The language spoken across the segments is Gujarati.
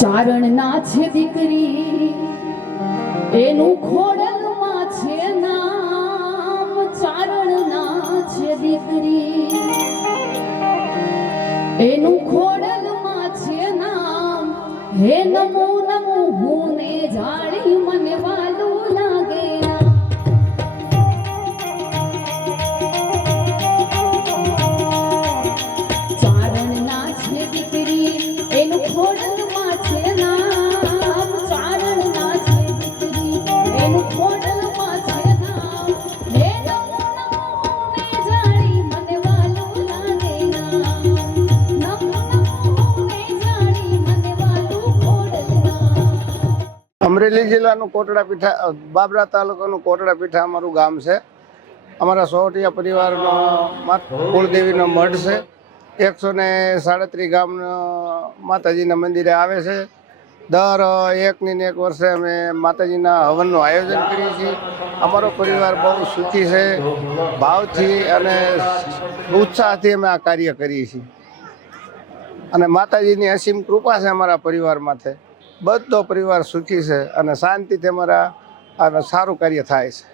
ચારણના છે દીકરી એનું ખોડલમાં છે નામ, ચારણના છે દીકરી એનું ખોડલમાં છે નામ. હે નમો નમો હું ને જાળી મને વાલું લાગે. ચારણના છે દીકરી એનું ખોડલમાં છે નામ, ચારણના છે દીકરી એનું ખોડલમાં છે નામ. હે નમો નમો હું ને જાળી મને વાલું લાગે. નમો નમો હું ને જાળી મને વાલું ખોડલના. અમરેલી જિલ્લાનું કોટડા પીઠા, બાબરા તાલુકાનું કોટડા પીઠા અમારું ગામ છે. અમારા સોવટિયા પરિવારનો કુળદેવીનો મઠ છે. 137 ગામ માતાજીના મંદિરે આવે છે. દર એકની એક વર્ષે અમે માતાજીના હવનનું આયોજન કરીએ છીએ. અમારો પરિવાર બહુ સુખી છે. ભાવથી અને ઉત્સાહથી અમે આ કાર્ય કરીએ છીએ અને માતાજીની અસીમ કૃપા છે અમારા પરિવાર માથે. બધો પરિવાર સુખી છે અને શાંતિથી અમારા આ સારું કાર્ય થાય છે.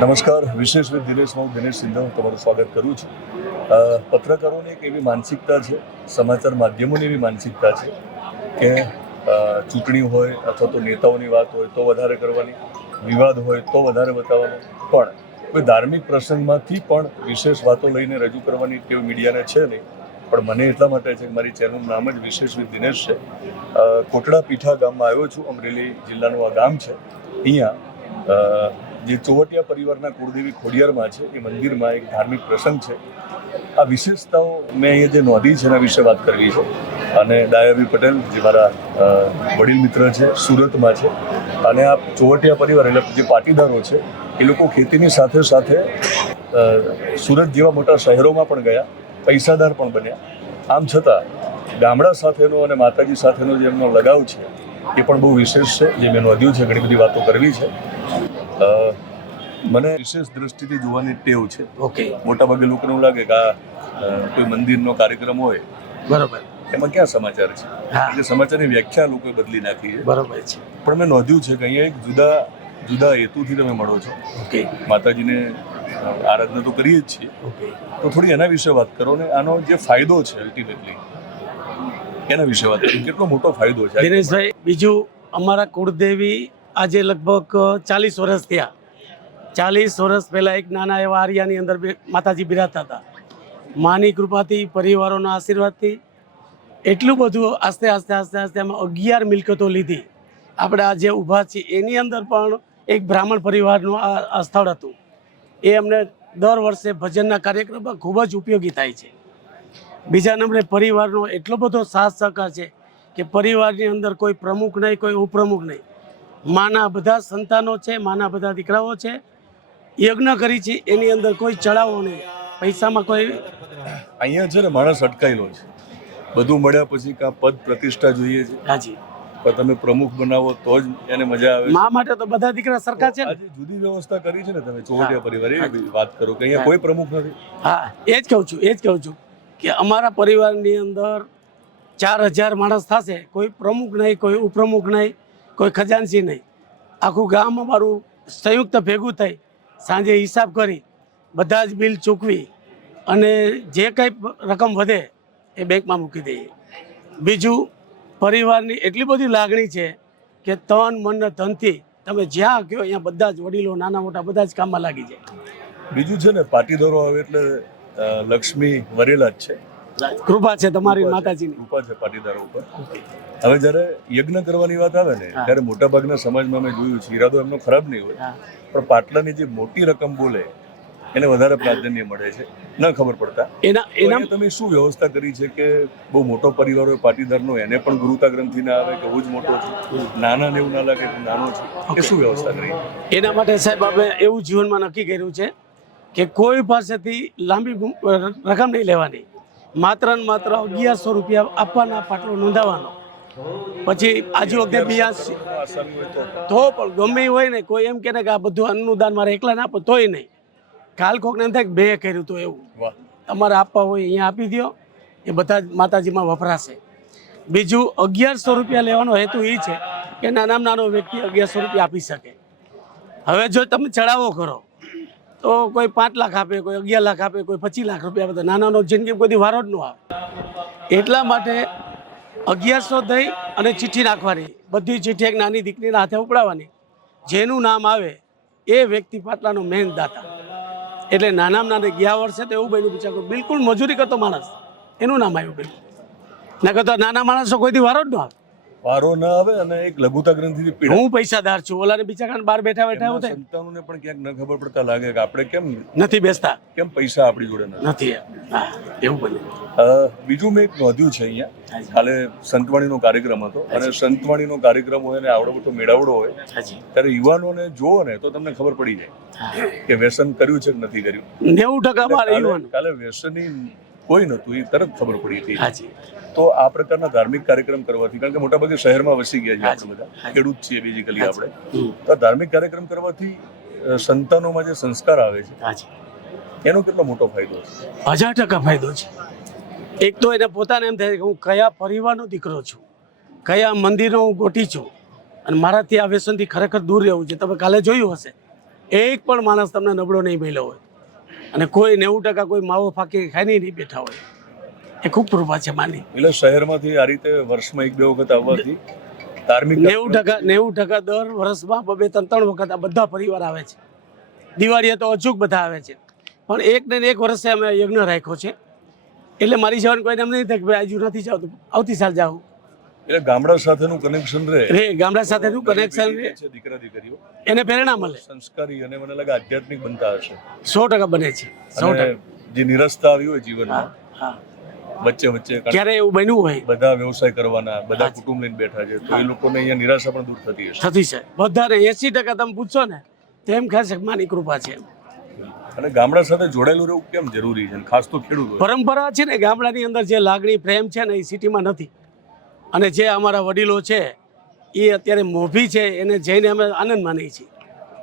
નમસ્કાર, વિશેષ વિથ દિનેશ. હું દિનેશ સિંધા તમારું સ્વાગત કરું છું. પત્રકારોની એક એવી માનસિકતા છે, સમાચાર માધ્યમોની એવી માનસિકતા છે કે ચૂંટણી હોય અથવા તો નેતાઓની વાત હોય તો વધારે કરવાની, વિવાદ હોય તો વધારે બતાવવાનો, પણ કોઈ ધાર્મિક પ્રસંગમાંથી પણ વિશેષ વાતો લઈને રજૂ કરવાની ટેવ મીડિયાને છે નહીં. પણ મને એટલા માટે છે કે મારી ચેનલનું નામ જ વિશેષ વિથ દિનેશ છે. કોટડા પીઠા ગામમાં આવ્યો છું. અમરેલી જિલ્લાનું આ ગામ છે. અહીંયા જે ચોવટિયા પરિવારના કુળદેવી ખોડિયારમાં છે એ મંદિરમાં એક ધાર્મિક પ્રસંગ છે. આ વિશેષતાઓ મેં અહીંયા જે નોંધી છે એના વિશે વાત કરવી છે. અને ડાયાબી પટેલ જે મારા વડીલ મિત્ર છે, સુરતમાં છે. અને આ ચોવટિયા પરિવાર એટલે જે પાટીદારો છે એ લોકો ખેતીની સાથે સાથે સુરત જેવા મોટા શહેરોમાં પણ ગયા, પૈસાદાર પણ બન્યા. આમ છતાં ગામડા સાથેનો અને માતાજી સાથેનો જે એમનો લગાવ છે એ પણ બહુ વિશેષ છે, જે મેં નોંધ્યું છે. ઘણી બધી વાતો કરવી છે. મને વિશેષ દ્રષ્ટિથી જોવાની ટેવ છે. ઓકે, મોટાભાગે લોકોને એવું લાગે કે આ કોઈ મંદિરનો કાર્યક્રમ હોય, બરોબર, એમાં ક્યાં સમાચાર છે. હા. એટલે સમાચારની વ્યાખ્યા લોકોએ બદલી નાખી છે. બરોબર છે. પણ મેં નોંધ્યું છે કે અહીંયા એક જુદા હેતુથી તમે મળો છો. ઓકે, માતાજીને આરાધના તો કરીએ જ છીએ, ઓકે, તો થોડી એના વિશે વાત કરો ને. આનો જે ફાયદો છે અલ્ટિમેટલી એના વિશે વાત કરો. કેટલો મોટો ફાયદો છે દિનેશભાઈ? બીજું, અમારા કુળદેવી આજે લગભગ 40 વર્ષ થયા. 40 વર્ષ પહેલાં એક નાના એવા આરિયાની અંદર માતાજી બિરાજતા હતા. માની કૃપાથી, પરિવારોના આશીર્વાદથી એટલું બધું આસ્તે આસ્તે અમે 11 મિલકતો લીધી. આપણે આ જે ઊભા છીએ એની અંદર પણ એક બ્રાહ્મણ પરિવારનું આ સ્થળ હતું. એ અમને દર વર્ષે ભજનના કાર્યક્રમમાં ખૂબ જ ઉપયોગી થાય છે. બીજા નંબરે પરિવારનો એટલો બધો સાથ સહકાર છે કે પરિવારની અંદર કોઈ પ્રમુખ નહીં, કોઈ ઉપપ્રમુખ નહીં. માના બધા સંતાનો છે, માના બધા દીકરાઓ છે. યજ્ઞ કરી છે એની અંદર કોઈ ચડાવો નહીં, પૈસામાં કોઈ. અહીંયા છે ને માણસ અટકાયેલો છે. બધું મળ્યા પછી કાં પદ પ્રતિષ્ઠા જોઈએ છે. હાજી, પણ તમે પ્રમુખ બનાવો તો જ એને મજા આવે. મા માટે તો બધા દીકરા સરખા છે ને. આજે જુદી વ્યવસ્થા કરી છે ને તમે ચોવટિયા પરિવાર, એ વાત કરો કે અહીંયા કોઈ પ્રમુખ નથી. હા, એ જ કહું છું કે અમારા પરિવારની અંદર 4000 માણસ થશે. કોઈ પ્રમુખ નહીં, કોઈ ઉપપ્રમુખ નહીં, કોઈ ખજાનચી નહીં. આખું ગામ અમારું સંયુક્ત ભેગું થઈ સાંજે હિસાબ કરી બધા જ બિલ ચૂકવી અને જે કંઈ રકમ વધે એ બેંકમાં મૂકી દઈએ. બીજું, પરિવારની એટલી બધી લાગણી છે કે તન મન ધનથી તમે જ્યાં કહો અહીંયા બધા જ વડીલો, નાના મોટા બધા જ કામમાં લાગી જાય. બીજું છે ને, પાટીદારો આવે એટલે લક્ષ્મી વરેલા જ છે. કૃપા છે તમારી માતાજીની. કૃપા છે પાટીદારો ઉપર. હવે જ્યારે યજ્ઞ કરવાની વાત આવે ને ત્યારે મોટાભાગના સમાજમાં મેં જોયું છે, ઈરાદો એમનો ખરાબ નહીં હોય, પણ પાટલાની જે મોટી રકમ બોલે એને વધારે પ્રાધાન્ય મળે છે, ન ખબર પડતા. એના તમે શું વ્યવસ્થા કરી છે કે બહુ મોટો પરિવાર હોય પાટીદારનો, એને પણ ગુરુતા ગ્રંથિ ના આવે કે હું જ મોટો છું, નાના ને એવું ના લાગે કે નાનો છું, એ શું વ્યવસ્થા કરી? એના માટે સાહેબ આપણે એવું જીવનમાં નક્કી કર્યું છે કે કોઈ પાસેથી લાંબી રકમ નહીં લેવાની. માત્ર ને માત્ર 1100 રૂપિયા આપવાના, પાટલો નોંધાવાનો. પછી આજુ વખતે બીજા તો પણ ગમે હોય ને, કોઈ એમ કે આ બધું અનુદાન મારે એકલા ના આપો તોય નહીં. કાલ કોકને એમ થાય કે 2 કર્યું તો એવું તમારે આપવા હોય અહીંયા આપી દો, એ બધા જ માતાજીમાં વપરાશે. બીજું 1100 રૂપિયા લેવાનો હેતુ એ છે કે નાનામાં નાનો વ્યક્તિ 1100 રૂપિયા આપી શકે. હવે જો તમે ચડાવો કરો તો કોઈ 5 લાખ આપે, કોઈ 11 લાખ આપે, કોઈ 25 લાખ રૂપિયા આપે, તો નાનાનો જિંદગી કોઈ દી વારો જ ન આવે. એટલા માટે 1100 દઈ અને ચિઠ્ઠી નાખવાની, બધી ચિઠ્ઠી એક નાની દીકરીના હાથે ઉપડાવવાની, જેનું નામ આવે એ વ્યક્તિ પાટલાનો મેન દાતા. એટલે નાનામાં નાના ગયા વર્ષે તો એવું બન્યું બિચારો બિલકુલ મજૂરી કરતો માણસ, એનું નામ આવ્યું બિલકુલ. ના કરતા નાના માણસો કોઈથી વારો જ ન આવે. વારો ન આવે અને એક લઘુતા ગ્રંથિથી પીડા. હું પૈસાદાર છું, ઓલાને બિચારા બહાર બેઠા બેઠા એવું થાય. સંતાનોને પણ ક્યાંક ન ખબર પડતા લાગે કે આપણે કેમ નથી બેસતા, કેમ પૈસા આપણી જોડે નથી. હા, એવું બને. બીજું મેં એક નોંધ્યું છે અહીંયા, કાલે સંતવાણીનો કાર્યક્રમ હતો અને સંતવાણીનો કાર્યક્રમ હોય ને આવડો મોટો મેળાવડો હોય ત્યારે યુવાનોને જુઓ ને તો તમને ખબર પડી જાય કે વ્યસન કર્યું છે કે નથી કર્યું. 90% મારે યુવાનો. કાલે વ્યસની કોઈ નહોતું, એ તરત ખબર પડી હતી. હાજી. તો આ પ્રકારના ધાર્મિક કાર્યક્રમ કરવાથી, કારણ કે મોટાભાગે શહેરમાં વસી ગયા છે આપણે બધા, ખેડૂત છીએ બેઝિકલી આપણે, તો ધાર્મિક કાર્યક્રમ કરવાથી સંતાનોમાં જે સંસ્કાર આવે છે એનો કેટલો મોટો ફાયદો છે? 1000% ફાયદો છે. એક તો એને પોતાને એમ થાય કે હું કયા પરિવારનો દીકરો છું, કયા મંદિરનો હું ગોટી છું, અને મારાથી આ વ્યસનથી ખરેખર દૂર રહેવું છે. તમે કાલે જોયું હશે, એક પણ માણસ તમને નબળો નહીં મળ્યો હોય, અને કોઈ 90% કોઈ માવો ફાંકી ખાઈને નહીં બેઠા હોય. એ ખૂબ કૃપા છે માની. એટલે શહેરમાંથી આ રીતે વર્ષમાં 1-2 વખત આવવાથી ધાર્મિક 90% દર વર્ષમાં 2-3 વખત આ બધા પરિવાર આવે છે. દિવાળીએ તો અચૂક બધા આવે છે, પણ એક ને એક વર્ષે અમે યજ્ઞ રાખ્યો છે. એટલે મારી જવાનું કોઈને એમ નહીં થાય કે ભાઈ આજુ નથી જતું, આવતી સાલ જાઉં. એટલે ગામડા સાથેનું કનેક્શન રહે, ગામડા સાથેનું કનેક્શન રહે, દીકરા દીકરીઓ એને પ્રેરણા મળે, સંસ્કારી અને મને લાગે આધ્યાત્મિક બનતા હશે. 100% બને છે. 100% જે નિરસતા આવી હોય જીવનમાં, વચ્ચે વચ્ચે ક્યારે એવું બન્યું હોય, બધા વ્યવસાય કરવાના, બધા કુટુંબ લઈને બેઠા છે, તો એ લોકોને અહીંયા નિરાશા પણ દૂર થતી હશે. થતી છે બધાને. 80% તમે પૂછો ને તેમ ખાસ માની કૃપા છે. અને ગામડા સાથે જોડાયેલું રહેવું કેમ જરૂરી છે, ખાસ તો ખેડૂતો? પરંપરા છે ને, ગામડાની અંદર જે લાગણી પ્રેમ છે ને એ સિટીમાં નથી. અને જે અમારા વડીલો છે એ અત્યારે મોભી છે, એને જઈને અમે આનંદ માનીએ છીએ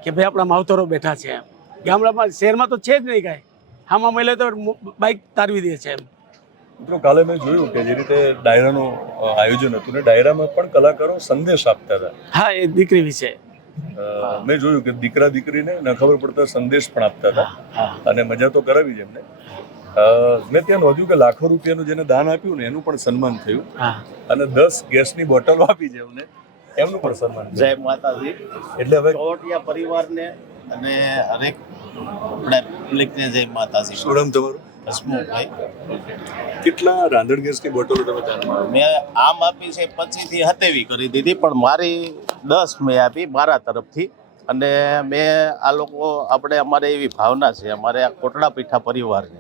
કે ભાઈ આપણા માવતરો બેઠા છે. એમ ગામડામાં, શહેરમાં તો છે જ નહીં કાંઈ. આમાં મળે તો બાઇક તારવી દે છે. એમ મિત્રો, કાલે મેં જોયું કે જે રીતે ડાયરાનું આયોજન હતું ને, ડાયરામાં પણ કલાકારો સંદેશ આપતા હતા. હા, એ દીકરી વિશે મેં જોયું કે દીકરા દીકરીને ન ખબર પડતા સંદેશ પણ આપતા હતા અને મજા તો કરાવી જ એમને. મેં ત્યાં નોંધ્યું કે લાખો રૂપિયાનું જેને દાન આપ્યું ને એનું પણ સન્માન થયું, અને 10 ગેસની બોટલો આપી છે એમને, એમનું પણ સન્માન. જય માતાજી. એટલે હવે ચોવટિયા પરિવારને અને હરેક આપણા પબ્લિકને જય માતાજી. શું નામ તમારું? હસમુખભાઈ. કેટલા રાંધણ ગેસની બોટલો તમે દાનમાં? મેં આમ આપી છે 25 થી 27 કરી દીધી, પણ મારી 10 મેં આપી મારા તરફથી. અને મેં આ લોકો આપણે અમારે એવી ભાવના છે અમારે આ કોટડા પીઠા પરિવારને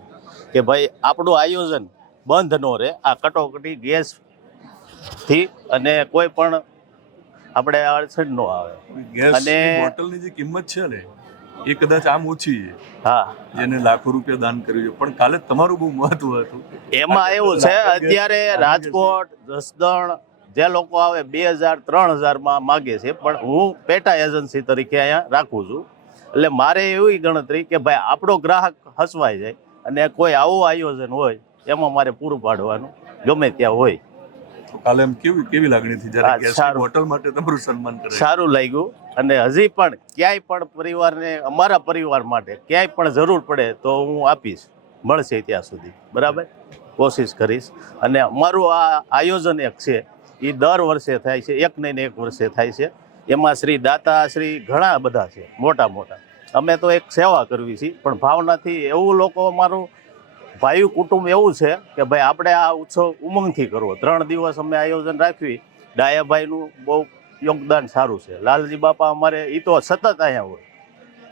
કે ભાઈ આપણું આયોજન બંધ ન રહે આ કટોકટી ગેસથી, અને કોઈ પણ આપણે અડચણ ન આવે. અને બોટલની જે કિંમત છે ને એ કદાચ આમ ઓછી છે, હા, જેને લાખો રૂપિયા દાન કર્યું છે, પણ કાલે તમારું બહુ મહત્વ હતું. એમાં એવું છે, અત્યારે રાજકોટ, જસદણ જે લોકો આવે 2000-3000 માં માગે છે, પણ હું પેટા એજન્સી તરીકે અહીંયા રાખું છું. એટલે મારે એવી ગણતરી કે ભાઈ આપણો ગ્રાહક હસવાઈ જાય, અને કોઈ આવું આયોજન હોય એમાં મારે પૂરું પાડવાનું ગમે ત્યાં હોય. તો કાલે એમ કેવી લાગણી થઈ જ્યારે ગેસની બોટલ માટે તમારું સન્માન કરે? સારું લાગ્યું. અને હજી પણ ક્યાંય પણ પરિવારને, અમારા પરિવાર માટે ક્યાંય પણ જરૂર પડે તો હું આપીશ, મળશે ત્યાં સુધી. બરાબર, કોશિશ કરીશ. અને અમારું આ આયોજન એક છે એ દર વર્ષે થાય છે, એક નહીં એક વર્ષે થાય છે. એમાં શ્રી દાતા શ્રી ઘણા બધા છે, મોટા મોટા. અમે તો એક સેવા કરવી છે, પણ ભાવનાથી એવું લોકો, અમારું ભાઈ કુટુંબ એવું છે કે ભાઈ આપણે આ ઉત્સવ ઉમંગથી કરવો. 3 દિવસ અમે આયોજન રાખવી. ડાયાભાઈનું બહુ યોગદાન સારું છે. લાલજી બાપા અમારે એ તો સતત અહીંયા હોય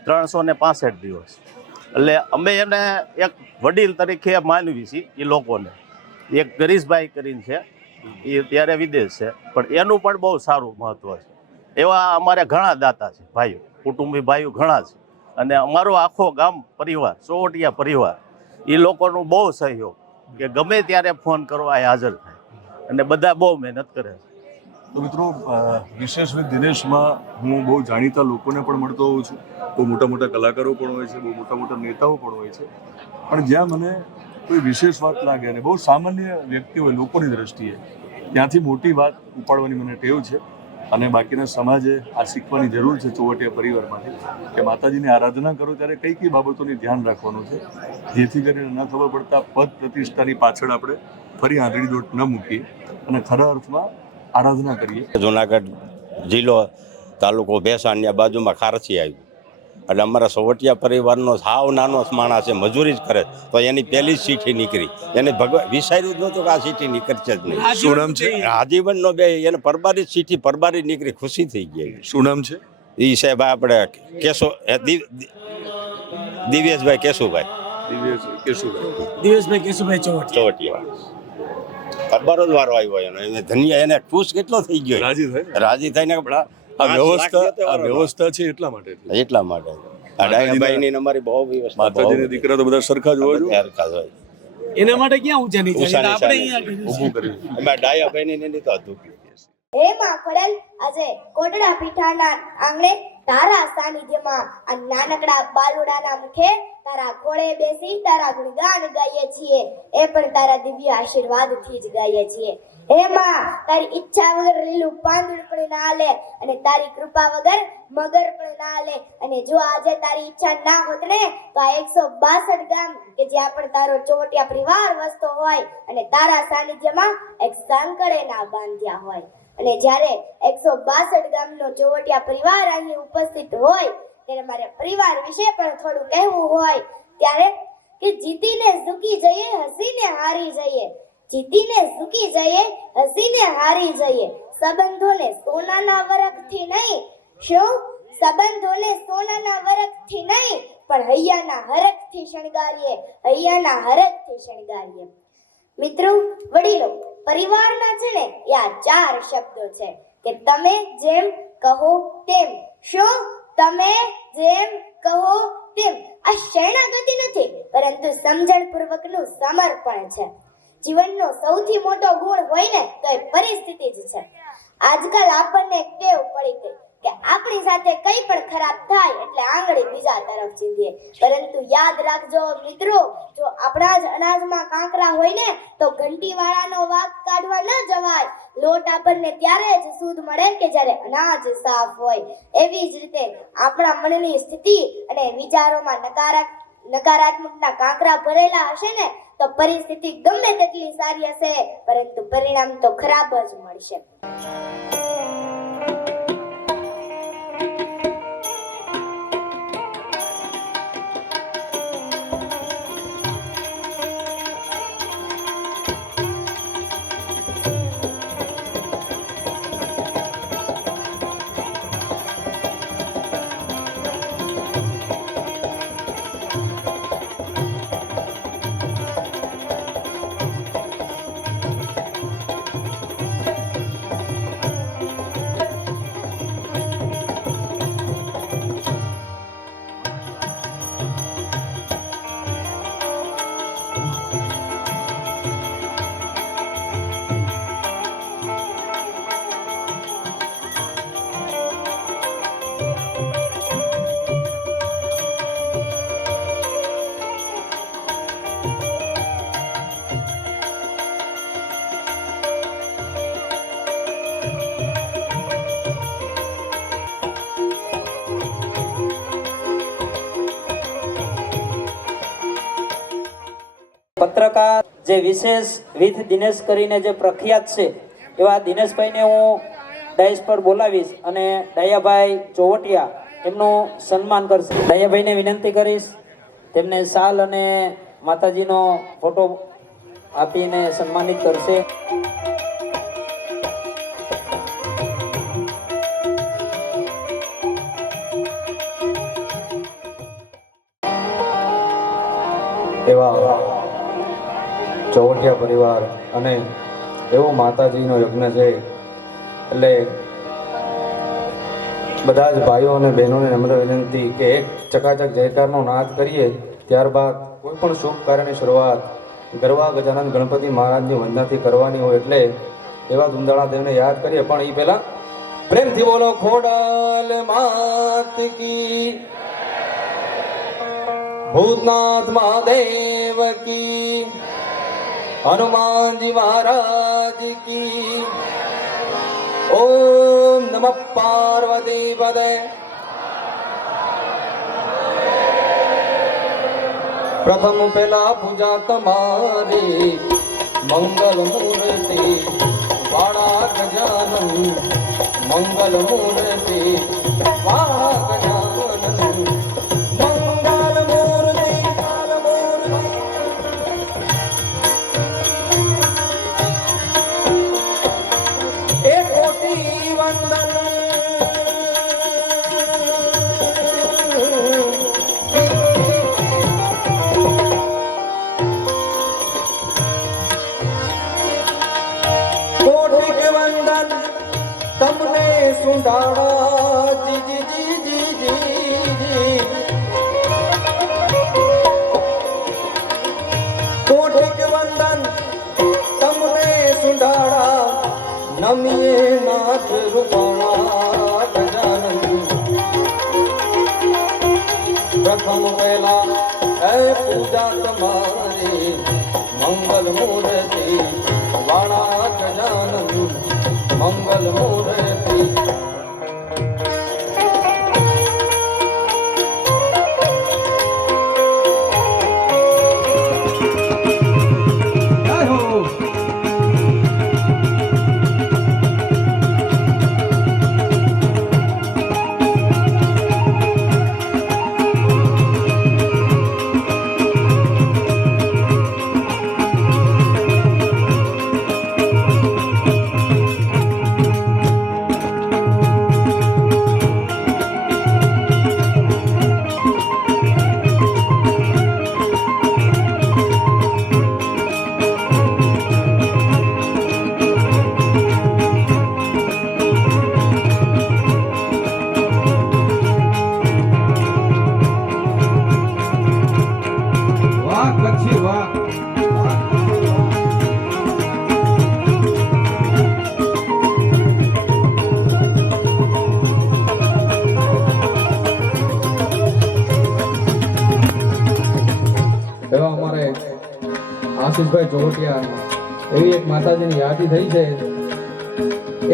365 દિવસ. એટલે અમે એને એક વડીલ તરીકે માનવી છીએ એ લોકોને. એક ગરીશભાઈ કરીને છે, એ ત્યારે વિદેશ છે, પણ એનું પણ બહુ સારું મહત્વ છે. એવા અમારે ઘણા દાતા છે, ભાઈઓ, કુટુંબી ભાઈઓ ઘણા છે. અને અમારો આખો ગામ પરિવાર, ચોવટિયા પરિવાર, એ લોકોનું બહુ સહયોગ કે ગમે ત્યારે ફોન કરવા એ હાજર થાય, અને બધા બહુ મહેનત કરે છે. તો મિત્રો, વિશેષ વિથ દિનેશમાં હું બહુ જાણીતા લોકોને પણ મળતો હોઉં છું, બહુ મોટા મોટા કલાકારો પણ હોય છે, બહુ મોટા મોટા નેતાઓ પણ હોય છે, પણ જ્યાં મને કોઈ વિશેષ વાત લાગે અને બહુ સામાન્ય વ્યક્તિ હોય લોકોની દ્રષ્ટિએ, ત્યાંથી મોટી વાત ઉપાડવાની મને ટેવ છે અને બાકીના સમાજે આ શીખવાની જરૂર છે ચોવટિયા પરિવારમાંથી કે માતાજીની આરાધના કરો ત્યારે કઈ કઈ બાબતોની ધ્યાન રાખવાનું છે, જેથી કરીને ન ખબર પડતા પદ પ્રતિષ્ઠાની પાછળ આપણે ફરી આંધળી દોટ ન મૂકીએ અને ખરા અર્થમાં આરાધના કરીએ. જુનાગઢ જિલ્લો તાલુકો ભેસાણની બાજુમાં ખારસી આવ્યું એટલે અમારા સોવટિયા પરિવારનો સાવ નાનો માણસ છે, મજૂરી જ કરે તો એની પહેલી જ ચીઠી નીકળી. એને વિચાર્યું જ નહોતું કે આ ચીઠી નીકળશે જ નહીં. શું નામ છે? આજીવનનો બે એને પરબારી ચીઠી પરબારી નીકળી, ખુશી થઈ ગઈ. શું નામ છે? એ સાહેબ આપણે દિવ્યેશભાઈ કેશુભાઈ દિવેશભાઈ કેશુભાઈ ચોવટિયા. ચોવટિયા પરબારો જ વારો આવ્યો એનો. એને ધન્ય એને ખુશ કેટલો થઈ ગયો, રાજી થઈને આ વ્યવસ્થા છે એટલા માટે આ ડાયાભાઈની અમારી બહુ વ્યવસ્થા. માતાજીના દીકરા તો બધા સરખા જ હોય છે. સરખા જ હોય. એના માટે ક્યાં ઊંચા નીચા ઉષાની આપણે શાને અહીંયા ઊભું કર્યું. એમાં ડાયાભાઈની નહીં તો હતું. હે માં ખોડલ, આજે કોટડા પીઠાના આંગણે તારા સાનિધ્યમાં આ નાનકડા બાલુડાના મુખે તારા ખોળે બેસી તારા ગુણગાન ગાઈએ છીએ. એ પણ તારા દિવ્ય આશીર્વાદથી જ ગાઈએ છીએ. હે માં, તારી ઈચ્છા વગર લીલું પાંદડું પણ ના લે અને તારી કૃપા વગર મગર પણ ના લે. અને જો આજે તારી ઈચ્છા ના હોત ને તો આ 162 ગામ કે જ્યાં પણ તારો ચોવટિયા પરિવાર વસતો હોય અને તારા સાનિધ્યમાં એક સાંકળે ના બાંધ્યા હોય. અને જ્યારે 162 ગામનો ચોવટિયા પરિવાર અહીં ઉપસ્થિત હોય ત્યારે મારે પરિવાર વિશે પણ થોડું કહેવું હોય ત્યારે કે જીતીને ઝૂકી જઈએ, હસીને હારી જઈએ. જીતીને ઝૂકી જઈએ, હસીને હારી જઈએ. સંબંધોને સોનાના વરખથી નહીં, શું સંબંધોને સોનાના વરખથી નહીં પણ હૈયાના હરખથી શણગારીએ, હૈયાના હરખથી શણગારીએ. મિત્રો, વડીલો, પરિવારના છે ને એ આ 4 શબ્દો છે કે તમે જેમ કહો તેમ. શું? તમે જેમ કહો તેમ. આ શરણાગતિ નથી પરંતુ સમજણપૂર્વકનું સમર્પણ છે. જીવનનો સૌથી મોટો ગુણ હોય ને તો એ પરિસ્થિતિ જ છે. આજકાલ આપણને ટેવ પડી ગઈ કે આપણી સાથે કંઈ પણ ખરાબ થાય એટલે આંગળી બીજા તરફ ચીંધીએ. પરંતુ યાદ રાખજો મિત્રો, જો આપણા જ અનાજમાં કાંકરા હોય ને તો ઘંટીવાળાનો વાંક કાઢવા ન જવાય. લોટ આપણને ત્યારે જ શુદ્ધ મળે કે જ્યારે અનાજ સાફ હોય. એવી જ રીતે આપણા મનની સ્થિતિ અને વિચારોમાં નકારાત્મકના કાંકરા ભરેલા હશે ને તો પરિસ્થિતિ ગમે તેટલી સારી હશે પરંતુ પરિણામ તો ખરાબ જ મળશે. પત્રકાર જે વિશેષ વિથ દિનેશ કરીને જે પ્રખ્યાત છે એવા દિનેશભાઈને હું ડાયસ પર બોલાવીશ અને ડાયાભાઈ ચોવટિયા એમનું સન્માન કરશે. ડાયાભાઈને વિનંતી કરીશ તેમને શાલ અને માતાજીનો ફોટો આપીને સન્માનિત કરશે. એવા ચોવટિયા પરિવાર અને એવો માતાજીનો યજ્ઞ છે એટલે બધા જ ભાઈઓ અને બહેનોને નમ્ર વિનંતી કે એક ચકાચક જયકારનો નાદ કરીએ. ત્યારબાદ કોઈ પણ શુભ કાર્યની શરૂઆત ગરવા ગજાનંદ ગણપતિ મહારાજની વંદનાથી કરવાની હોય એટલે એવા ધુંધાળા દેવને યાદ કરીએ. પણ એ પહેલા પ્રેમથી બોલો ખોડલ માત કી, ભૂતનાથ મહાદેવ કી, हनुमान जी महाराज की। ओम नमः पार्वती पदे। प्रथम पहला पूजा तुम्हारी मंगल मूर्ति वाणा गजानन मंगल मूर्ति वाणा गजानन मंगल मूर्ति काल मूर्ति। एक कोटि वंदन तमने सुंदाड़ा जी जी जी जी जी जी। कोटि के वंदन तमने सुंदाड़ा नमिए नाथ रूपाणा गजानन। प्रथम पहला है पूजा तुम्हारी मंगल मूर्ति वाणा गजानन मंगल मूर्ति। એવા અમારે આશીષભાઈ જોવટિયા એવી એક માતાજીની યાદી થઈ છે।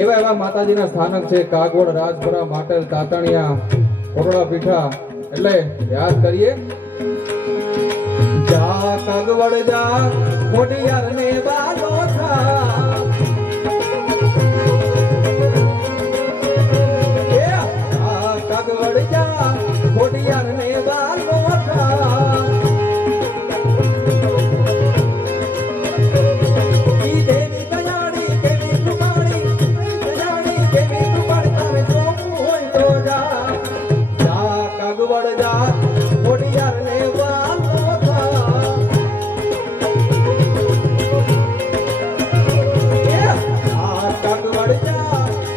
એવા એવા માતાજીના સ્થાનક છે કાગવડ, રાજપરા, માટેલ, તાતણિયા, કોટડા પીઠા। એટલે યાદ કરીએ। જા કાગવડ જા ખોડિયાર ને બાલો થા। એ જા કાગવડ જા ખોડિયાર ને બાલો થા।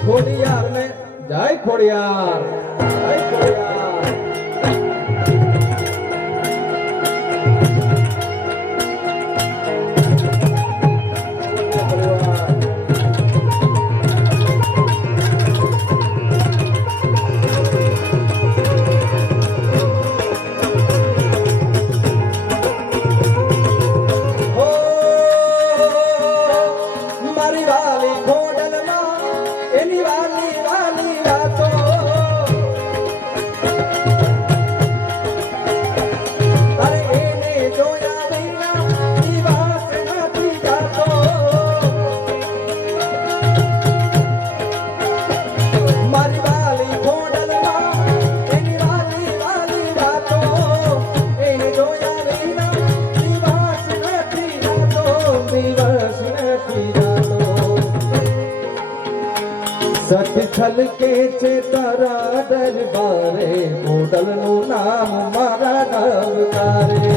ખોડિયાર ને જય ખોડિયાર જય ખોડિયાર। મારી વાલી ખોડલમાં એની વાલી વાલી રાતો। અરે એને જોયા વિના દિવસ નથી જાતો। મારી વાલી ખોડલમાં એની વાલી વાલી રાતો। એને જોયા વિના દિવસ નથી જાતો દિવસ નથી જાતો। સત છલ કે છે તારા દરબારે મોડલ નું નામ મારા નવકારે।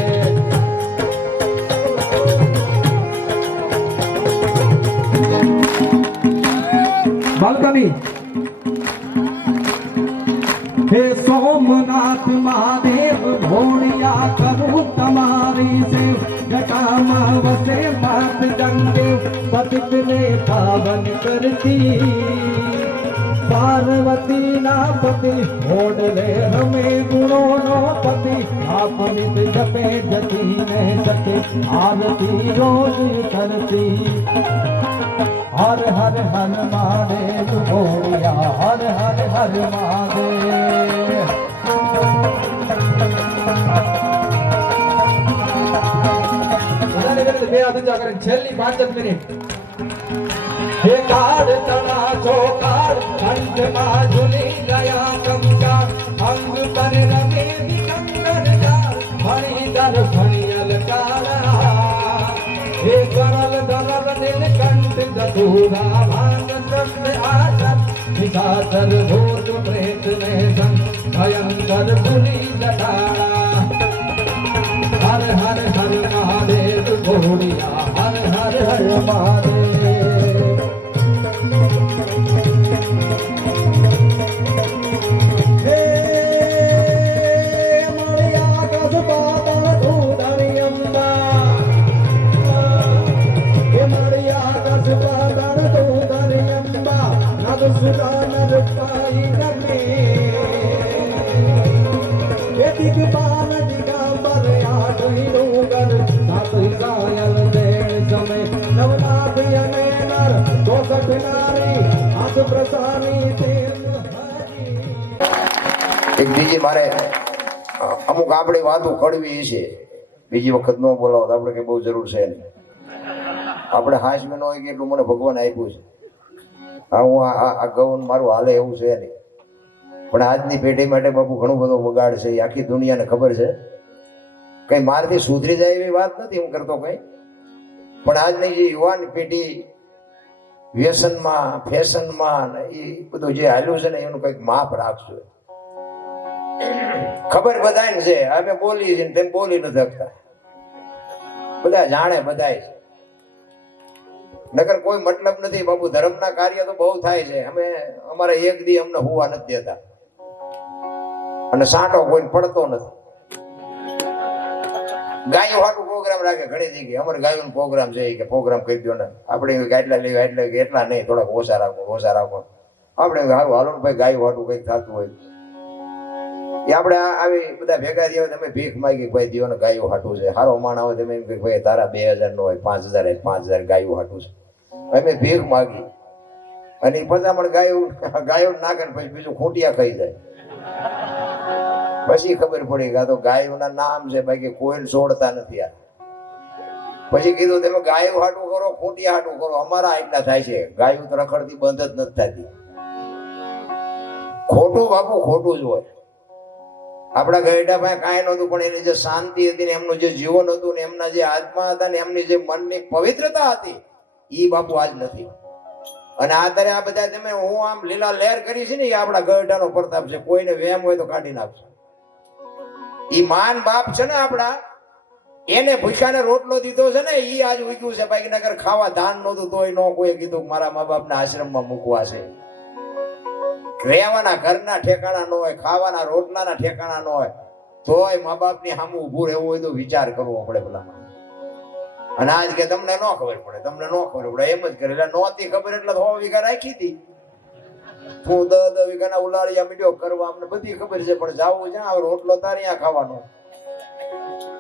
બાલકની હે સોમનાથ મહાદેવ ભોળિયા કરું તમારી से जटामा वसे मात गंगे पतित ने पावन करती। પાર્વતી ના પતિ ઓડલે રમે ગુણો નો પતિ આપનિત જપે જતી ને સખી આરતી રોજ કરતી હર હર હર મહાદેવ બોલિયા હર હર હર મહાદેવ બે હાથ ઊંચા કરીને છેલ્લી 5 મિનિટ હે કાળ તણા ચોકાળ કંઠમાં ઝૂલી ગયા કંકા અંગ પર રમે વિકંગન જા ભણી દર ભણિયલ કાળા હે કરલ દરલ નીલકંઠ દધુરા ભાન ચંદ્ર આશા વિસાતર ભૂત પ્રેત ને સંગ ભયંકર ભૂલી જટાળા હર હર હર મહાદેવ બોલિયા હર હર હર મહાદેવ હે મળ્યા ગજ બાબા ધૂધરી અંબા હે મળ્યા ગજ બાબા ધૂધરી અંબા નદ સુરા નદ પાઈ રમે હે દિગપાલ દિગંબર આઠી ડુંગર સાત સાયલ દેણ જમે નવનાથ અને નર 64 નારી હાથ પ્રસારી તેલ એક બીજી મારે અમુક આપણી વાતો કડવી છે બીજી વખત ન બોલાવો તો આપણે કઈ બહુ જરૂર છે નહીં આપણે હાજમાં ન હોય કે એટલું મને ભગવાન આપ્યું છે હા હું આ ગૌન મારું હાલે એવું છે નહીં પણ આજની પેઢી માટે બાપુ ઘણું બધું બગાડ છે એ આખી દુનિયાને ખબર છે કઈ મારથી સુધરી જાય એવી વાત નથી હું કરતો કઈ પણ આજની જે યુવાન પેઢી વ્યસનમાં ફેશનમાં એ બધું જે હાલ્યું છે ને એનું કંઈક માપ રાખજો ખબર બધાને છે અમે બોલી છે તેમ બોલી નથી શકતા બધા જાણે બધાય છે નકર કોઈ મતલબ નથી બાપુ ધર્મના કાર્ય તો બહુ થાય છે અમે અમારે એક દી અમને હોવા નથી દેતા અને સાંટો કોઈ પડતો નથી ગાયો હાટું પ્રોગ્રામ રાખે ઘણી જગ્યાએ અમારે ગાયોનો પ્રોગ્રામ છે કે પ્રોગ્રામ કરી દો ને આપણે એટલા લેવા એટલે એટલા નહીં થોડાક ઓછા રાખો આપણે સારું હાલો ભાઈ ગાયો હાટું કંઈક થતું હોય એ આપણે આવી બધા ભેગા થયા તમે ભીખ માગી ભાઈ દીવાનો ગાયો હાટું છે સારો માણ આવે તમે એમ કે ભાઈ તારા 2000 નો હોય 5000 ગાયો હાટું છે અમે ભીખ માગી અને પચામણ ગાયો નાખે ને પછી બીજું ખૂંટિયા ખાઈ જાય પછી ખબર પડી કે આ તો ગાયોના નામ છે બાકી કોઈ છોડતા નથી આ પછી કીધું તમે ગાયો હાટું કરો ખૂંટિયા હાટું કરો અમારા એટલા થાય છે ગાયો તો રખડતી બંધ જ નથી થતી ખોટું બાપુ ખોટું જ હોય આપણા ગયડા ભાઈ કાંઈ નહોતું પણ એની જે શાંતિ હતી ને એમનું જે જીવન હતું ને એમના જે આત્મા હતા ને એમની જે મનની પવિત્રતા હતી ઈ બાપુ આજ નથી અને આધારે આ બધા તમે હું આમ લીલા લહેર કરી છે ને એ આપણા ગયડાનો પ્રતાપ છે કોઈને વેમ હોય તો કાઢી નાખશે ઈ માન બાપ છે ને આપણા એને ભૂખ્યાને રોટલો દીધો છે ને ઈ આજ ઉગ્યું છે બાકી નગર ખાવા ધાન નહોતું તોય ન કોઈ કીધું મારા મા બાપને આશ્રમમાં મૂકવા છે રહેવાના ઘરના ઠેકાણા ન હોય ખાવાના રોટલાના ઠેકાણા ન હોય તોય મા બાપની સામે ઊભું રહેવું હોય તો વિચાર કરવો પડે પેલા અને આજ કે તમને ન ખબર પડે એમ જ કરે એટલે નહોતી ખબર એટલે 100 વીઘા રાખી હતી હું 10 વીઘાના ઉલાળિયા મીડિયો કરવા અમને બધી ખબર છે પણ જાવું છે આ રોટલો તારે ત્યાં ખાવાનો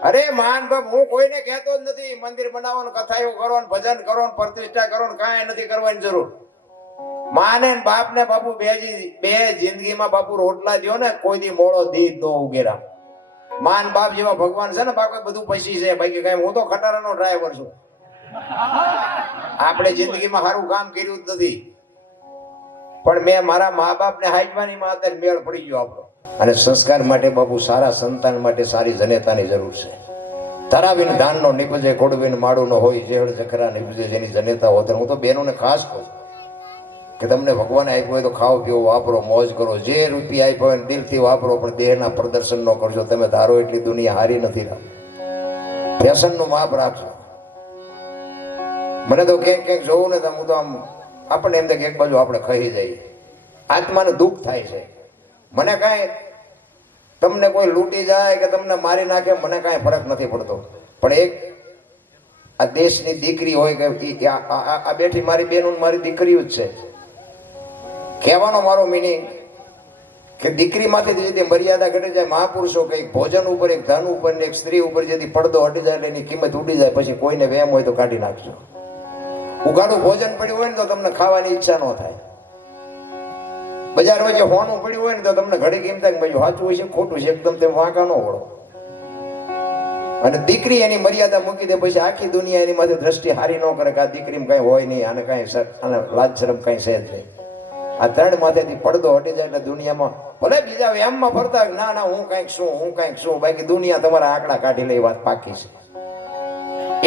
અરે માન બાપ હું કોઈને કહેતો જ નથી મંદિર બનાવવાનું કથાઓ કરો ભજન કરો પ્રતિષ્ઠા કરો કાંઈ નથી કરવાની જરૂર માને બાપ ને બાપુ બે જિંદગીમાં બાપુ રોટલા દો ને કોઈ દી મોડો દી નો ઉગેરા માન બાપ જેવા ભગવાન છે ને બાપુ બધું પૈસી છે બાકી કઈ હું તો ખટારાનો ડ્રાઈવર છું આપણે જિંદગીમાં સારું કામ કર્યું જ નથી પણ મેં મારા મા બાપ ને હાજવાની માં અત્યારે મેળ પડી ગયો આપણો અને સંસ્કાર માટે બાપુ સારા સંતાન માટે સારી જનેતાની જરૂર છે તરાવીને ધાનનો નીપજે ખોડવીને માળું ન હોય જેડ જખરા નીપજે જેની જનેતા હોત હું તો બહેનોને ખાસ કહું કે તમને ભગવાન આપ્યો હોય તો ખાઓ પીવો વાપરો મોજ કરો જે રૂપિયા આપ્યો હોય દિલથી વાપરો પણ દેહના પ્રદર્શન ન કરજો તમે ધારો એટલી દુનિયા હારી નથી ફેશનનું માપ રાખજો મને તો ક્યાંક જોવું ને હું તો આમ આપણને એમ થાય કે એક બાજુ આપણે ખાઈ જઈએ આત્માને દુઃખ થાય છે મને કાંઈ તમને કોઈ લૂંટી જાય કે તમને મારી નાખે મને કાંઈ ફરક નથી પડતો પણ એક આ દેશની દીકરી હોય કે આ બેઠી મારી બહેનો મારી દીકરીઓ જ છે કહેવાનો મારો મિનિંગ કે દીકરી માંથી જે મર્યાદા ઘટી જાય, મહાપુરુષો કે એક ભોજન ઉપર, એક ધન ઉપર ને એક સ્ત્રી ઉપર જેથી પડદો હટી જાય એટલે એની કિંમત ઉડી જાય, પછી કોઈને વેમ હોય તો કાઢી નાખજો. ઉગાડું ભોજન પડ્યું હોય ને તો તમને ખાવાની ઈચ્છા ન થાય. બજાર વચ્ચે હોનું પડ્યું હોય ને તો તમને ઘડી કેમ થાય કે ભાઈ સાચું છે ખોટું છે, એકદમ તેમ વાંકા ન વળો. અને દીકરી એની મર્યાદા મૂકી દે, પછી આખી દુનિયા એની માથે દ્રષ્ટિ હારી ન કરે કે આ દીકરીમાં કઈ હોય નહીં, આને કઈ લાજ શરમ કઈ છે જ નહીં. આ ત્રણ માથેથી પડદો હટી જાય એટલે દુનિયામાં ભલે બીજા વ્યામમાં ફરતા ના ના હું કઈક શું, બાકી દુનિયા તમારા આંકડા કાઢી લે, વાત પાકી છે.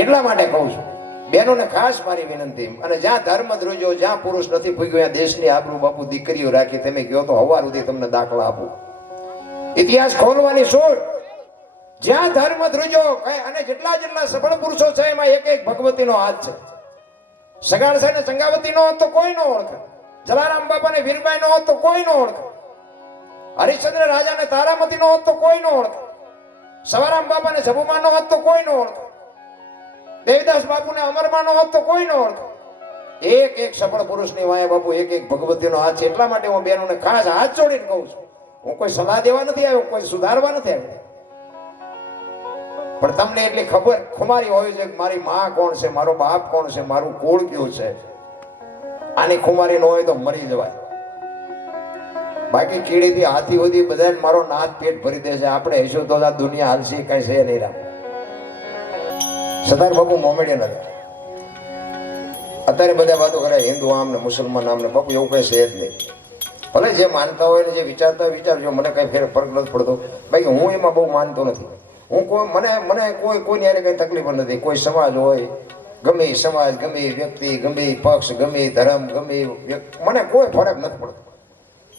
એટલા માટે કહું છું બહેનોને ખાસ મારી વિનંતી, અને જ્યાં ધર્મ ધ્રુજો, જ્યાં પુરુષ નથી ભૂગ્યો, ત્યાં દેશની આબરૂ બાપુ દીકરીઓ રાખી. તમે કહો તો હવાર સુધી તમને દાખલા આપું. ઇતિહાસ ખોલવાની છોડ, જ્યાં ધર્મ ધ્રુજો અને જેટલા સફળ પુરુષો છે એમાં એક એક ભગવતીનો હાથ છે. સગાળ છે ને સંગાવતી નો હોત તો કોઈ નો ઓળખે, જલારામ બાપા ને વીરબાઈ નો હોત તો કોઈ નો ઓળખે, હરિશ્ચંદ્ર રાજા ને તારામતી નો હોત તો કોઈ નો ઓળખે, સવારામ બાપા ને જબુમા નો હોત તો કોઈ નો ઓળખે, દેવદાસ બાપુ ને અમરમા નો હોત તો કોઈ નો ઓળખે. એક એક સફળ પુરુષ ની વાયા બાપુ એક એક ભગવતીનો હાથ છે. એટલા માટે હું બહેનોને ખાસ હાથ જોડીને કહું છું, હું કોઈ સલાહ દેવા નથી આવ્યો, કોઈ સુધારવા નથી આવ્યો, પણ તમને એટલી ખબર ખુમારી હોય છે કે મારી માં કોણ છે, મારો બાપ કોણ છે, મારું કુળ કયું છે. આની ખુમારી ન હોય તો મરી જવાય. બાકી કીડીથી હાથી સુધી બધાને મારો નાથ પેટ ભરી દે છે. આપણે હશું તો આ દુનિયા હાલશે કઈ છે નહીં. રામ સરદાર બાપુ મોમેડિયન હતા. અત્યારે બધા વાતો કરે હિન્દુ આમ ને મુસલમાન આમ ને, બાપુ એવું કઈ છે જ નહીં. ભલે જે માનતા હોય ને જે વિચારતા હોય વિચારજો, મને કઈ ફરક નથી પડતો. બાકી હું એમાં બહુ માનતો નથી. હું કોઈ મને કોઈની યારે કઈ તકલીફ નથી. કોઈ સમાજ હોય, ગમે એ સમાજ, ગમે એ વ્યક્તિ, ગમે એ પક્ષ, ગમે એ ધર્મ, ગમે એ વ્યક્તિ, મને કોઈ ફરક નથી પડતો.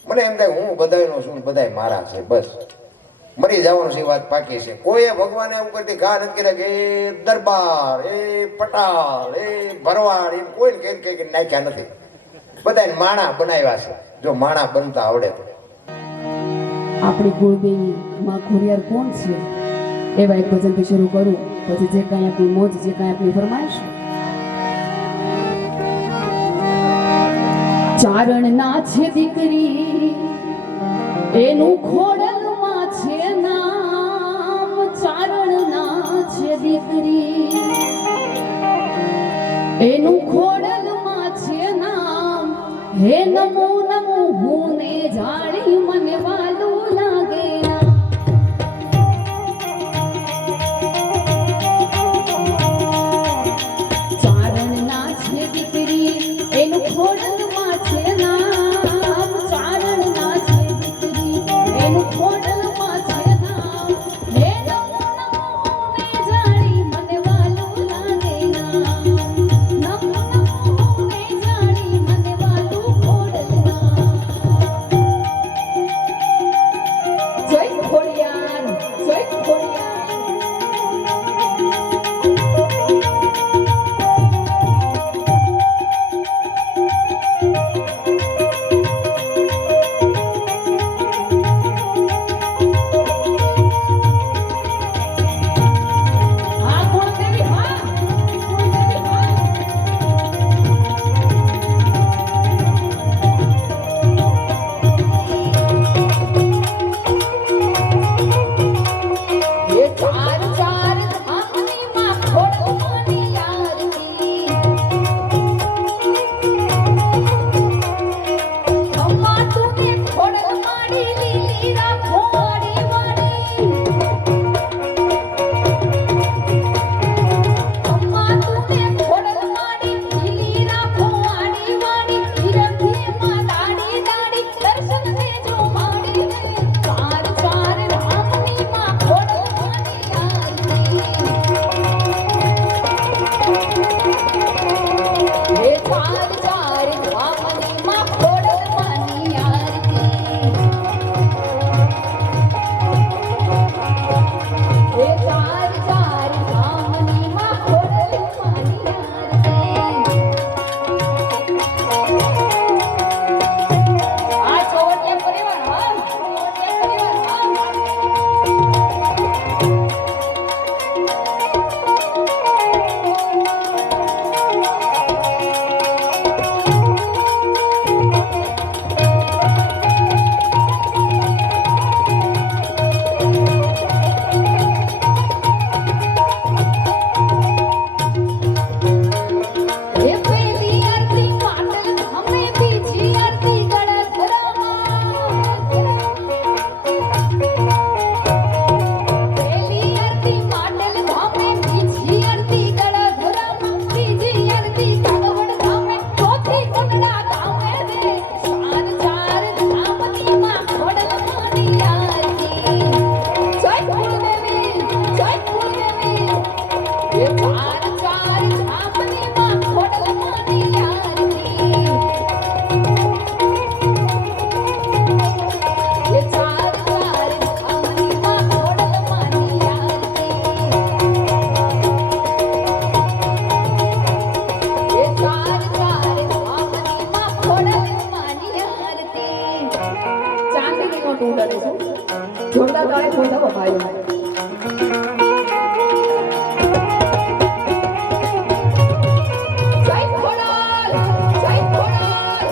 મને એમ થાય હું બધાનો છું, બધાય મારા છે, બસ મરી જવાનું છે, વાત પાકી છે. કોઈએ ભગવાને એવું કરતી ઘા નથી કર્યા કે એ દરબાર, એ પટાલ, એ ભરવાડ, એ કોઈ કઈ નાખ્યા નથી. બધાને માણા બનાવ્યા છે, જો માણા બનતા આવડે તો. આપણી કુળદેવી માં ખોડિયાર કોણ છે એવા એક ભજનથી શરૂ કરું, પછી જે કાંઈ આપણી મોજ, જે કાંઈ આપણી ફરમાઈશ. ચારણના છે દીકરી, એનું ખોડલમાં છે નામ. ચારણના છે દીકરી, એનું ખોડલમાં છે નામ. હે નમો નમો હું ને જાણી મને વાલું લાગે. ચારણના છે દીકરી, એનું ખોડલમાં છે નામ. ચારણના છે દીકરી, એનું ખોડલમાં છે નામ. હે નમો નમો હું ને જાણી મને વાલું લાગે. નમો નમો હું ને જાણી મને વાલું ખોડલના. જય ખોડિયાર, જય ખોડિયાર. ચાર ચાર ધામની માં ખોડલમાંની આરતી. નોટું ઉડાડીશું. જોરદાર તાળી કોઈ દો ભાઈઓ. જય ખોડલ, જય ખોડલ,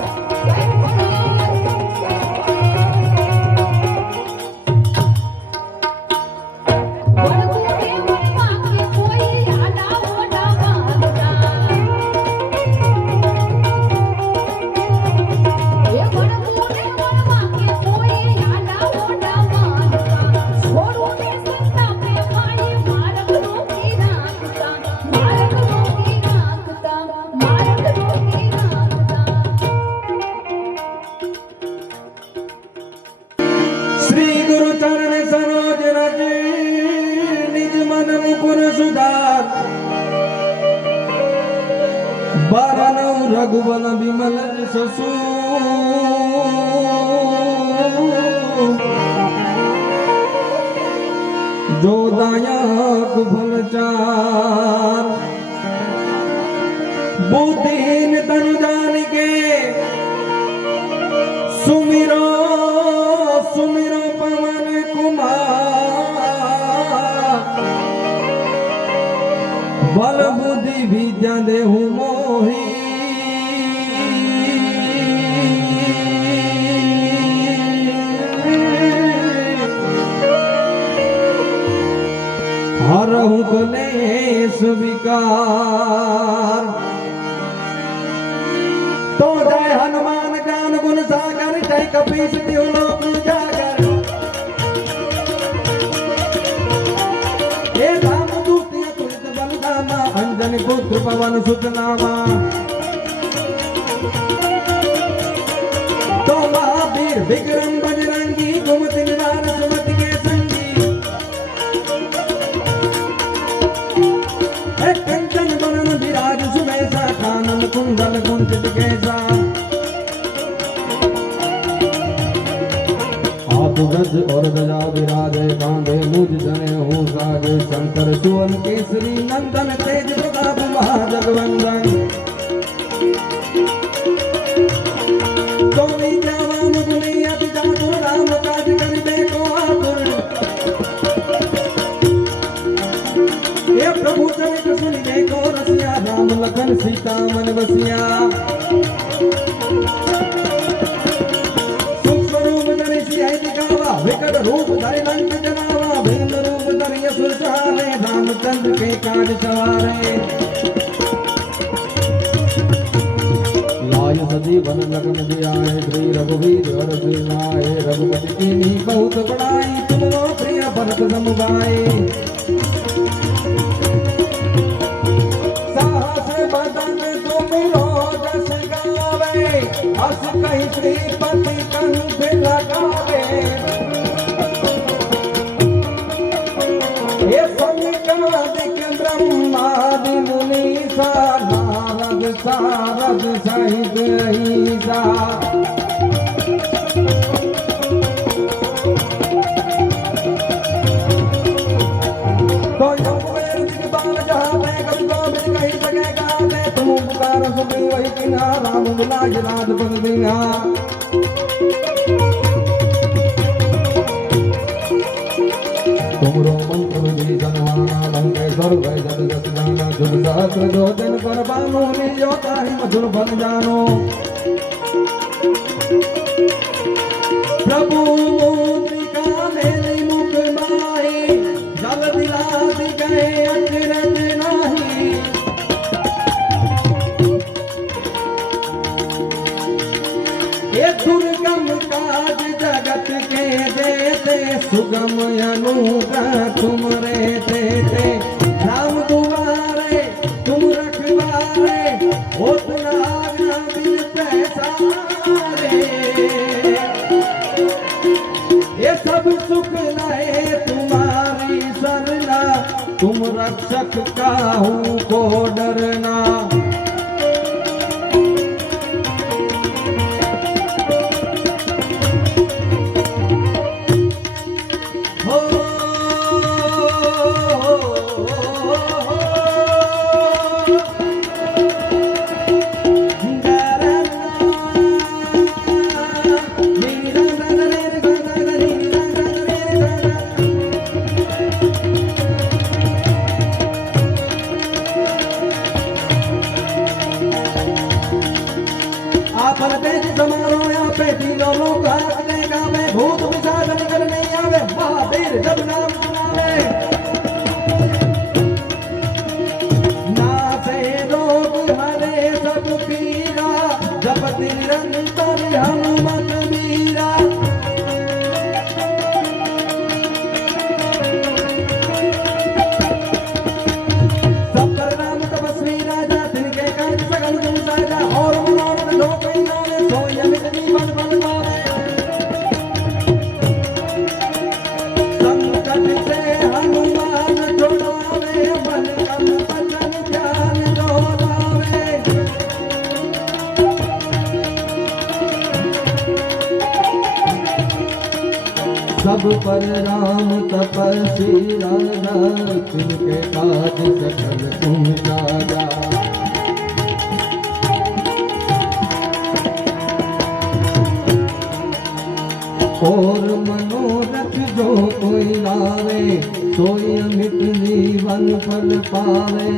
જય ખોડલ, જય ખોડલ. વડગુને વડમાં કે કોઈ આડા ઓડા બાંધતા. એ વડગુને વડમાં કે કોઈ આડા ઓડા બાંધતા. છોડુને સત્તા પ્રેમાએ માર્ગ રોકી રાખતા. માર્ગ રોકી રાખતા. માર્ગ રોકી રાખતા. श्री गुरु चरण सरोज रज निज मन मुकुर सुधार बारनौ रघुवन बिमल ससु जो दायक फल चार बुद्धिहीन तनु जान के सुमिरो सुमिरो पवन कुमार बल बुद्धि विद्या देहु मोही हरहु कलेश विकार तो जय हनुमान ज्ञान गुण सागर जय कपीस तिहु लोक उजागर हे राम दूत तुलित बलधामा अंजनी पुत्र पवन सुत नामा तो महावीर विक्रम बजरंगी कुमति निवार सुमति के संगी हे कंचन बरन विराज सुबेसा कानन कुंडल कुंचित केसा हाथ गज और गजा विराजे कांधे मुझ जने हूँ साजे शंकर सुवन केसरी नंदन तेज प्रताप महाजगवंदन तो विद्यावान गुणी अति चातुर राम काज करिबे को आतुर हे प्रभु चरित सुनिबे को रसिया राम लखन सीता मन बसिया विकट रूप धरि लंक जनावा भीम रूप धरि असुर सहारे रामचंद्र के काज सवारे लाय सजीवन लगन दियाए श्री रघुवीर हर सिनाए रघुपति कीन्ही बहुत बड़ाई तुम लो प्रिय भरत सम भाई साहस बदन तुम लो जस गावे हस कहि श्रीपति कंठ लगावे ये संकादिक ब्रह्मादि मुनीसा नारद सारद सहित ईसा तो वेद दिगपाल जहाँ पे कवि को भी कही सकेगा मैं तुम पुकार सुखी वही किन्हा राम बुलाय राजपद दीन्हा तुमरो मंत्र विभीषण माना लंकेश्वर भय जग जग जाना जुग सहस्र जो दिन पर बानो निजो ताहि मधुर बन जानो प्रभु मुद्रिका मेरी मुख माही जल दिलादि गए अचरज नाही ये दुर्गम काज जगत के देते सुगम अनुग्रह तुम रे देते राम दुआरे तुम रखवारे होत न आज्ञा बिन पैसारे ये सब सुख लहे तुम्हारी सरना तुम रक्षक काहू को डरना सब पर राम तपस्वी राजा, तिनके काज सकल तुम साजा। और मनोरथ जो कोई लावे, सोई अमित जीवन फल पावे।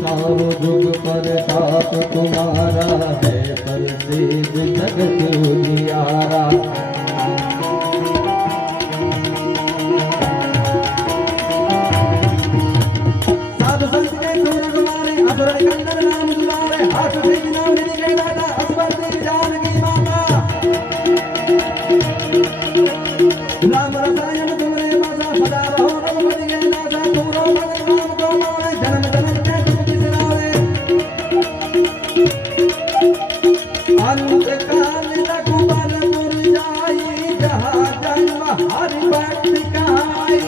तारो जुग पर ताप तुम्हारा है, प्रसिद्ध जगत उजियारा। साधु संत के दूर गुमारे, असुर कंदन नाम दुलारे। हाथ से नाम निधि के दाता, असवर जानकी माता। राम रसायन तुमरे पासा, सदा रहो रघुपति के दासा। तुमरो भजन नाम को माने, जन्म जन्म के तुम बिसरावे। अंत काल तक बल पुर जाई, जहाँ जन्म हरि भक्ति कहाई।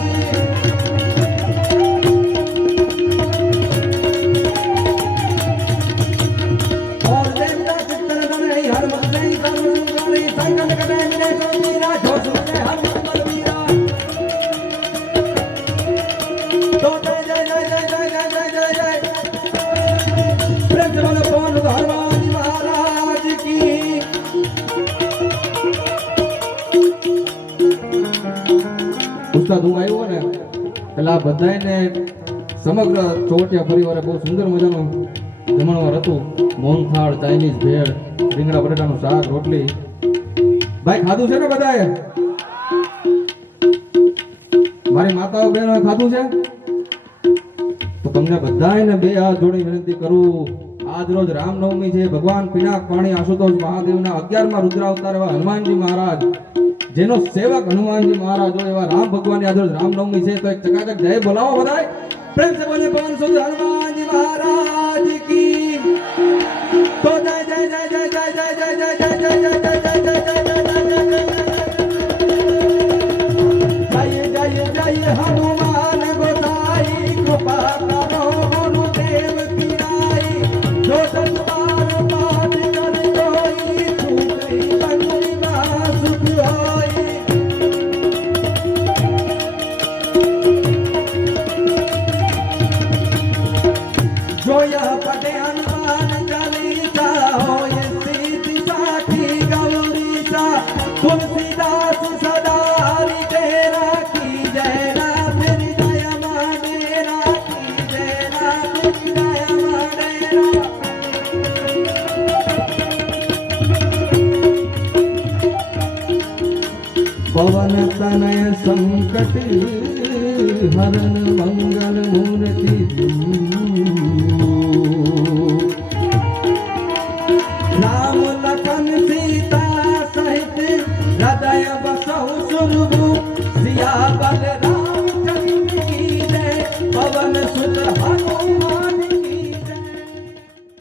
और देवता चित्तन धरे, हनुमत से सर्व सुंदरी। संकट कटे मिले सो मीरा, जो सुने हनुमत बलवीरा। तो जय जय जय जय जय जय जय जय जय। प्रेम से बोलो पवन हनुमान जी महाराज की। ઉસ્તાદ હું આવ્યો ને એટલે આ બધાને સમગ્ર ચોવટિયા પરિવારે બહુ સુંદર મજાનું જમણવાર હતું. મોહનથાળ, ચાઇનીઝ ભેળ, રીંગણા બટાટાનું શાક, રોટલી. ભાઈ ખાધું છે ને બધાએ? મારી માતાઓ બહેનો ખાધું છે? તો તમને બધાને બે હાથ જોડી વિનંતી કરું, આજ રોજ રામનવમી છે. ભગવાન પિનાક પાણી આશુતોષ મહાદેવના 11મા રુદ્રાવતાર એવા હનુમાનજી મહારાજ, જેનો સેવક હનુમાનજી મહારાજ હોય એવા રામ ભગવાનની આજ રોજ રામનવમી છે. તો એક ચકાચક જય બોલાવો બધાય. પ્રેમ સે બોલે પવન સુત હનુમાનજી મહારાજ કી. તો જય જય જય જય જય જય જય જય જય જય જય જય જય જય જય જય જય હનુમાન ગોસાઈ. કૃપા કરો ગુરુદેવ की नाई, जो संसार पाठ कर कोई, छूटी बंदी ना सुख होई। जो यह पढ़े हनुमान चालीसा, होय सिद्धि साखी गौरीसा। तुलसीदास सदा हरि तेरा की जय। राम हृदय माडेरा की जय। राम हृदय माडेरा। पवन तनय संकट हरण, मंगल मूर्ति राम लखन सीता सहित, हृदय बसहु सुरभु। सिया बल